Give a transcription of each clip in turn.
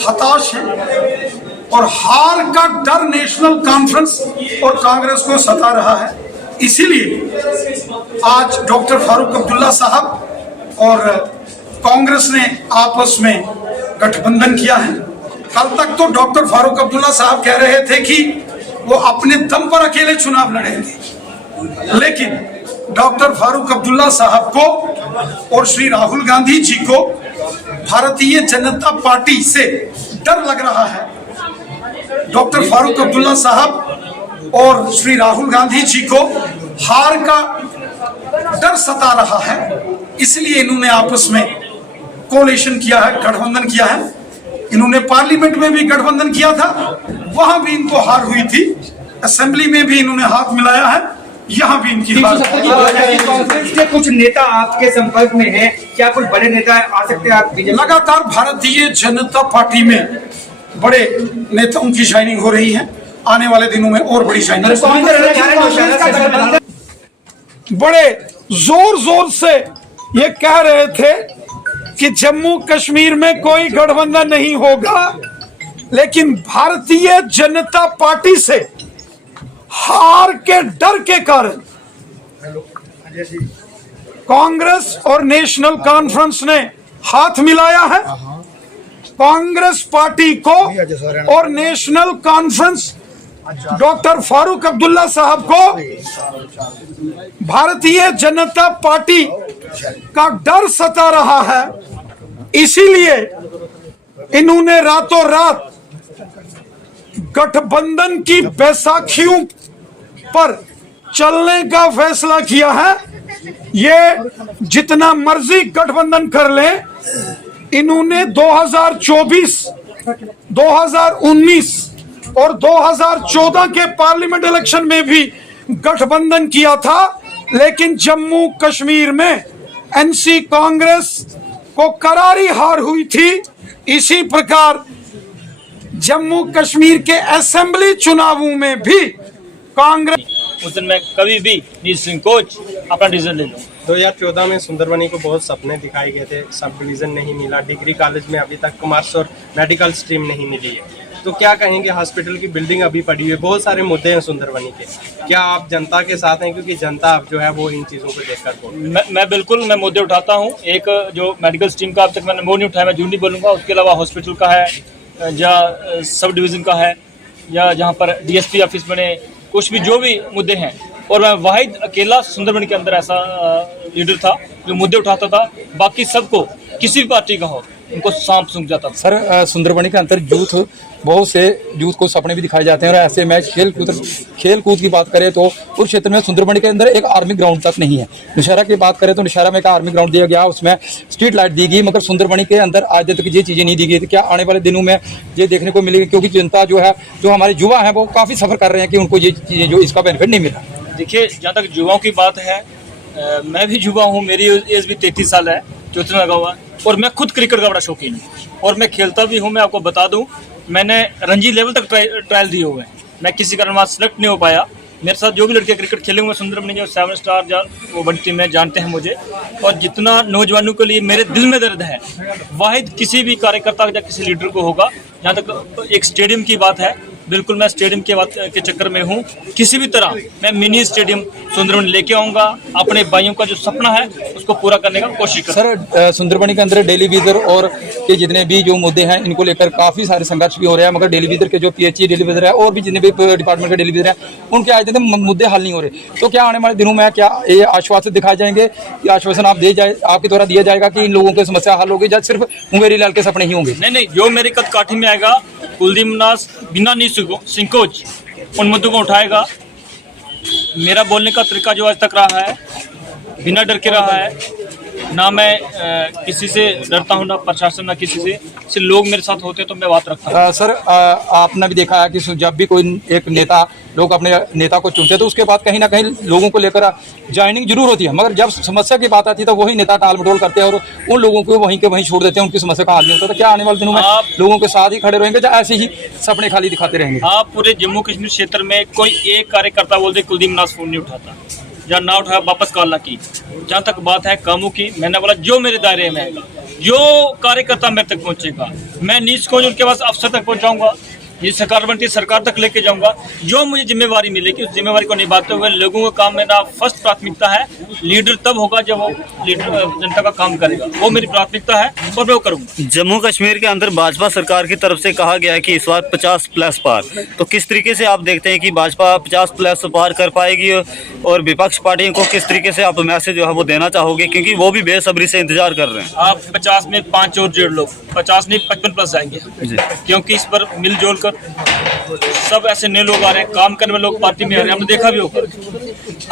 हताश हैं और हार का डर नेशनल कॉन्फ्रेंस और कांग्रेस को सता रहा है। इसीलिए आज डॉक्टर फारूक अब्दुल्ला साहब और कांग्रेस ने आपस में गठबंधन किया है। कल तक तो डॉक्टर फारूक अब्दुल्ला साहब कह रहे थे कि वो अपने दम पर अकेले चुनाव लड़ेंगे, लेकिन डॉक्टर फारूक अब्दुल्ला साहब को और श्री राहुल गांधी जी को भारतीय जनता पार्टी से डर लग रहा है। डॉक्टर फारूक अब्दुल्ला साहब और श्री राहुल गांधी जी को हार का डर सता रहा है, इसलिए इन्होंने आपस में कोलिशन किया है, गठबंधन किया है। इन्होंने पार्लियामेंट में भी गठबंधन किया था, वहां भी इनको हार हुई थी। असेंबली में भी इन्होंने हाथ मिलाया है, यहाँ भी इनकी हार। कांग्रेस के कुछ नेता आपके संपर्क में हैं, क्या कुछ बड़े नेता आ सकते हैं आप? लगातार भारतीय जनता पार्टी में बड़े नेताओं की शाइनिंग हो रही है, आने वाले दिनों में और बड़ी शाइनिंग। बड़े जोर जोर से ये कह रहे थे कि जम्मू कश्मीर में कोई गठबंधन नहीं होगा, लेकिन भारतीय जनता पार्टी से हार के डर के कारण कांग्रेस और नेशनल कॉन्फ्रेंस ने हाथ मिलाया है। कांग्रेस पार्टी को और national conference doctor Farooq Abdullah साहब को भारतीय जनता पार्टी का डर सता रहा है, इसीलिए इन्होंने रातों रात गठबंधन की बैसाखियों पर चलने का फैसला किया है। ये जितना मर्जी गठबंधन कर ले, इन्होंने 2024, 2019 और 2014 के पार्लियामेंट इलेक्शन में भी गठबंधन किया था, लेकिन जम्मू कश्मीर में एनसी कांग्रेस को करारी हार हुई थी। इसी प्रकार जम्मू कश्मीर के असेंबली चुनावों में भी कांग्रेस उस दिन मैं कभी भी निसंकोच अपना डिसीजन ले लूं। 2014 में सुंदरबनी को बहुत सपने दिखाए गए थे, सब डिवीजन नहीं मिला। डिग्री कॉलेज में अभी तक कॉमर्स और मेडिकल स्ट्रीम नहीं मिली है, तो क्या कहेंगे? हॉस्पिटल की बिल्डिंग अभी पड़ी हुई है, बहुत सारे मुद्दे हैं सुंदरबनी के। क्या आप जनता के साथ हैं? क्योंकि जनता अब जो है वो इन चीज़ों को देखकर मैं बिल्कुल मैं मुद्दे उठाता हूँ। एक जो मेडिकल स्ट्रीम का अब तक मैंने वो नहीं उठाया, मैं झूठ नहीं बोलूँगा। उसके अलावा हॉस्पिटल का है, या सब डिवीज़न का है, या जहाँ पर DSP ऑफिस बने, कुछ भी जो भी मुद्दे हैं। और मैं वाहिद अकेला सुंदरबनी के अंदर ऐसा लीडर था जो मुद्दे उठाता था, बाकी सबको किसी भी पार्टी का हो उनको सांप सूंघ जाता था। सर, सुंदरबनी के अंदर यूथ, बहुत से यूथ को सपने भी दिखाए जाते हैं, और ऐसे मैच खेल कूद की बात करें तो उस क्षेत्र में सुंदरबनी के अंदर एक आर्मी ग्राउंड तक नहीं है। नौशहरा की बात करें तो नौशहरा में एक आर्मी ग्राउंड दिया गया, उसमें स्ट्रीट लाइट दी गई, मगर सुंदरबनी के अंदर आज तक ये चीज़ें नहीं दी गई थी। क्या आने वाले दिनों में ये देखने को मिलेगी? क्योंकि जनता जो है, जो हमारे युवा हैं, वो काफ़ी सफ़र कर रहे हैं कि उनको ये चीज़ें जो इसका बेनिफिट नहीं मिला। देखिए, जहाँ तक युवाओं की बात है, मैं भी युवा हूँ, मेरी एज भी 33 साल है, 34 लगा हुआ, और मैं खुद क्रिकेट का बड़ा शौकीन हूँ और मैं खेलता भी हूँ। मैं आपको बता दूँ, मैंने रणजी लेवल तक ट्रायल दिए हुए हैं। मैं किसी कारण वहाँ सेलेक्ट नहीं हो पाया। मेरे साथ जो भी लड़के क्रिकेट खेले हुए सुंदरबनी जो 7 स्टार वो बड़ी टीम में जानते हैं मुझे, और जितना नौजवानों के लिए मेरे दिल में दर्द है, वाहिद किसी भी कार्यकर्ता या किसी लीडर को होगा। जहाँ तक एक स्टेडियम की बात है, बिल्कुल मैं स्टेडियम के चक्कर में हूँ। किसी भी तरह मैं मिनी स्टेडियम सुंदरबनी लेके आऊँगा। अपने भाइयों का जो सपना है उसको पूरा करने का कोशिश करूँगा। सर, सुंदरबनी के अंदर डेली वीजर और के जितने भी जो मुद्दे हैं, इनको लेकर काफ़ी सारे संघर्ष भी हो रहे हैं, मगर डेली वीजर के जो PHE डेली वीजर है और भी जितने भी डिपार्टमेंट के डेली वीजर हैं, उनके आज तक मुद्दे हल नहीं हो रहे। तो क्या आने वाले दिनों में क्या ये आश्वासन दिखाए जाएंगे, ये आश्वासन आपके द्वारा दिया जाएगा कि इन लोगों की समस्या हल होगी, या सिर्फ मुंगेरी लाल के सपने ही होंगे? नहीं, जो मेरे कद काठी में आएगा, कुलदीप नाथ बिना निसंकोच उन मुद्दों को उठाएगा। मेरा बोलने का तरीका जो आज तक रहा है, बिना डर के रहा है। ना मैं किसी से डरता हूँ, ना प्रशासन, ना किसी से। सिर्फ लोग मेरे साथ होते तो मैं बात रखता हूँ। सर, आपने भी देखा है कि जब भी कोई एक नेता, लोग अपने नेता को चुनते हैं तो उसके बाद कहीं ना कहीं लोगों को लेकर ज्वाइनिंग जरूर होती है, मगर जब समस्या की बात आती है तो वही नेता टाल मटोल करते हैं और उन लोगों को वहीं के वहीं छोड़ देते हैं, उनकी समस्या का हल नहीं होता। तो क्या आने वाले दिनों में लोगों के साथ ही खड़े रहेंगे, या ऐसे ही सपने खाली दिखाते रहेंगे? आप पूरे जम्मू कश्मीर क्षेत्र में कोई एक कार्यकर्ता बोलते कुलदीप नाथ फोन नहीं उठाता, या ना उठाया वापस कॉल ना की। जहाँ तक बात है कामों की, मैंने बोला जो मेरे दायरे में आएगा, जो कार्यकर्ता मेरे तक पहुँचेगा, मैं नीच को उनके पास अफसर तक पहुँचाऊंगा, ये सरकार बनती है सरकार तक लेके जाऊंगा। जो मुझे जिम्मेवारी मिलेगी उस जिम्मेवारी को निभाते हुए लोगों का काम मेरा फर्स्ट प्राथमिकता है। लीडर तब होगा जब वो लीडर जनता का काम करेगा, वो मेरी प्राथमिकता है और मैं वो करूंगा। जम्मू कश्मीर के अंदर भाजपा सरकार की तरफ से कहा गया है कि इस बार 50+ पार, तो किस तरीके से आप देखते हैं कि भाजपा 50+ पार कर पाएगी और विपक्ष पार्टियों को किस तरीके से आप मैसेज जो है वो देना चाहोगे, क्योंकि वो भी बेसब्री से इंतजार कर रहे हैं। आप 50 में 5 और जोड़ लो, 50 नहीं 55+ जाएंगे, क्योंकि इस पर मिलजुल कर सब ऐसे नए लोग आ रहे हैं, काम करने वाले लोग पार्टी में आ रहे हैं। हमने देखा भी होगा,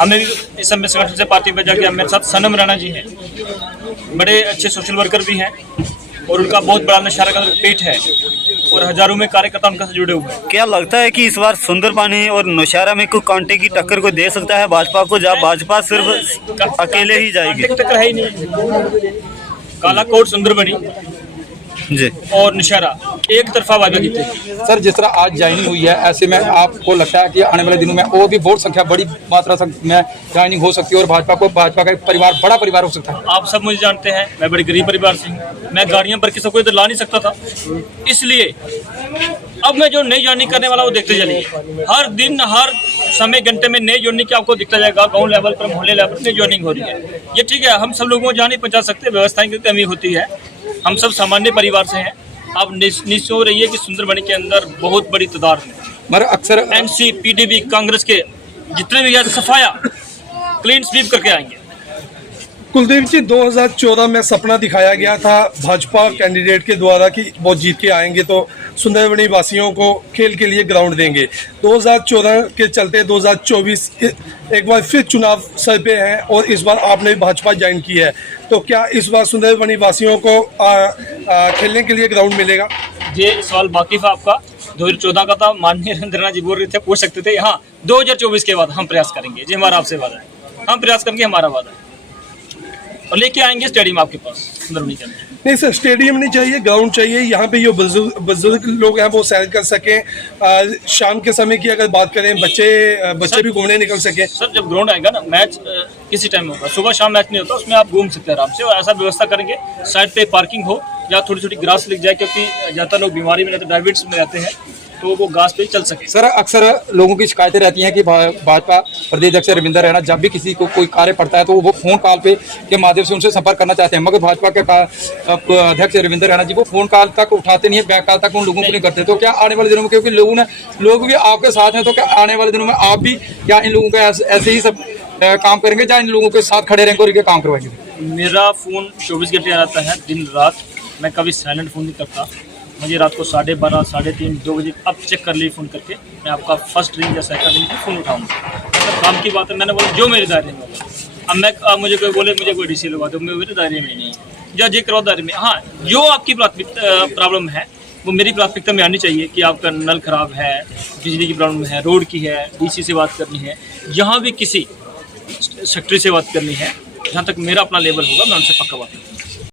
हमें भी इस समय संगठन से पार्टी में जाके मेरे साथ सनम राणा जी हैं, बड़े अच्छे सोशल वर्कर भी हैं और उनका बहुत बड़ा नौशहरा का पेट है और हजारों में कार्यकर्ता उनका से जुड़े हुए हैं। क्या लगता है कि इस बार सुंदरबनी और नौशहरा में कोई कांटे की टक्कर को दे सकता है भाजपा को, जब भाजपा सिर्फ अकेले ही जाएगी? टक्कर है ही नहीं। कालाकोट, सुंदरबनी जी और नौशहरा एक तरफा वादा जीतेगी। सर जिस तरह आज ज्वाइनिंग हुई है, ऐसे में आपको लगता है कि आने वाले दिनों में और भी वोट संख्या बड़ी मात्रा में ज्वाइनिंग हो सकती है और भाजपा का एक परिवार, बड़ा परिवार हो सकता है? आप सब मुझे जानते हैं, मैं बड़े गरीब परिवार से हूँ, मैं गाड़ियाँ भर के सबको इधर ला नहीं सकता था, इसलिए अब मैं जो नई ज्वाइनिंग करने वाला वो देखते चलिए। हर दिन हर समय घंटे में नई ज्वाइनिंग की आपको दिखता जाएगा। गांव लेवल पर, मोहल्ले लेवल पर नई ज्वाइनिंग हो रही है। ये ठीक है, हम सब लोगों को जहाँ नहीं पहुँचा सकते, व्यवस्थाएं की कमी होती है, हम सब सामान्य परिवार से हैं। अब निश्चित हो रही है कि सुंदरबनी के अंदर बहुत बड़ी तादाद में मगर अक्सर एनसी, पीडीपी, कांग्रेस के जितने भी सफाया क्लीन स्वीप करके आएंगे। कुलदीप जी, 2014 में सपना दिखाया गया था भाजपा कैंडिडेट के द्वारा कि वो जीत के आएंगे तो सुंदरबनी वासियों को खेल के लिए ग्राउंड देंगे। 2014 के चलते 2024 एक बार फिर चुनाव सर पे है और इस बार आपने भाजपा ज्वाइन की है, तो क्या इस बार सुंदरबनी वासियों को खेलने के लिए ग्राउंड मिलेगा? ये सवाल वाकिफ है आपका, 2014 का था, माननीय रंजना जी बोल रहे थे, पूछ सकते थे। हाँ, 2024 के बाद हम प्रयास करेंगे, जी हमारा आपसे वादा है, हम प्रयास करेंगे, हमारा वादा है और लेके आएंगे स्टेडियम आपके पास सुंदरबनी के अंदर। नहीं सर, स्टेडियम नहीं चाहिए, ग्राउंड चाहिए। यहाँ पे जो बुजुर्ग लोग हैं वो सैर कर सकें। शाम के समय की अगर बात करें, बच्चे भी घूमने निकल सकें। सर जब ग्राउंड आएगा ना, मैच किसी टाइम होगा, सुबह शाम मैच नहीं होता, उसमें आप घूम सकते हैं आराम से। और ऐसा व्यवस्था करेंगे साइड पे पार्किंग हो या थोड़ी छोटी ग्रास लग जाए, क्योंकि ज़्यादा लोग बीमारी में रहते, डायबिटीज में रहते हैं, तो वो घास पे चल सके। सर अक्सर लोगों की शिकायतें रहती हैं कि भाजपा प्रदेश अध्यक्ष रविंद्र रैना जब भी किसी को कोई कार्य पड़ता है तो वो फोन कॉल पे के माध्यम से उनसे संपर्क करना चाहते हैं, मगर भाजपा के अध्यक्ष रविंद्र रैना जी वो फोन कॉल तक उठाते नहीं है, बैक कॉल तक उन लोगों को नहीं करते। तो क्या आने वाले दिनों में, क्योंकि लोग भी आपके साथ हैं, तो क्या आने वाले दिनों में आप भी क्या इन लोगों का ऐसे ही सब काम करेंगे या इन लोगों के साथ खड़े रहेंगे और इनके काम करवाएंगे? मेरा फ़ोन 24 घंटे रहता है, दिन रात। मैं कभी साइलेंट फ़ोन नहीं करता। मुझे रात को 12:30, 3:30, 2 बजे अब चेक कर ली फ़ोन करके, मैं आपका फर्स्ट रिंग या सेकंड रिंग फ़ोन उठाऊंगा। मतलब काम की बात है, मैंने बोला जो मेरे दायरे में होगा। अब मुझे कोई बोले मुझे कोई डीसी लगा दो, मेरे दायरे में नहीं है, या जे करो दायरे में। हाँ, जो आपकी प्रॉब्लम है वो मेरी प्राथमिकता में आनी चाहिए कि आपका नल खराब है, बिजली की प्रॉब्लम है, रोड की है, डीसी से बात करनी है, यहाँ भी किसी सेक्रेटरी से बात करनी है। जहाँ तक मेरा अपना लेवल होगा मैं उनसे पक्का बात करूँगा।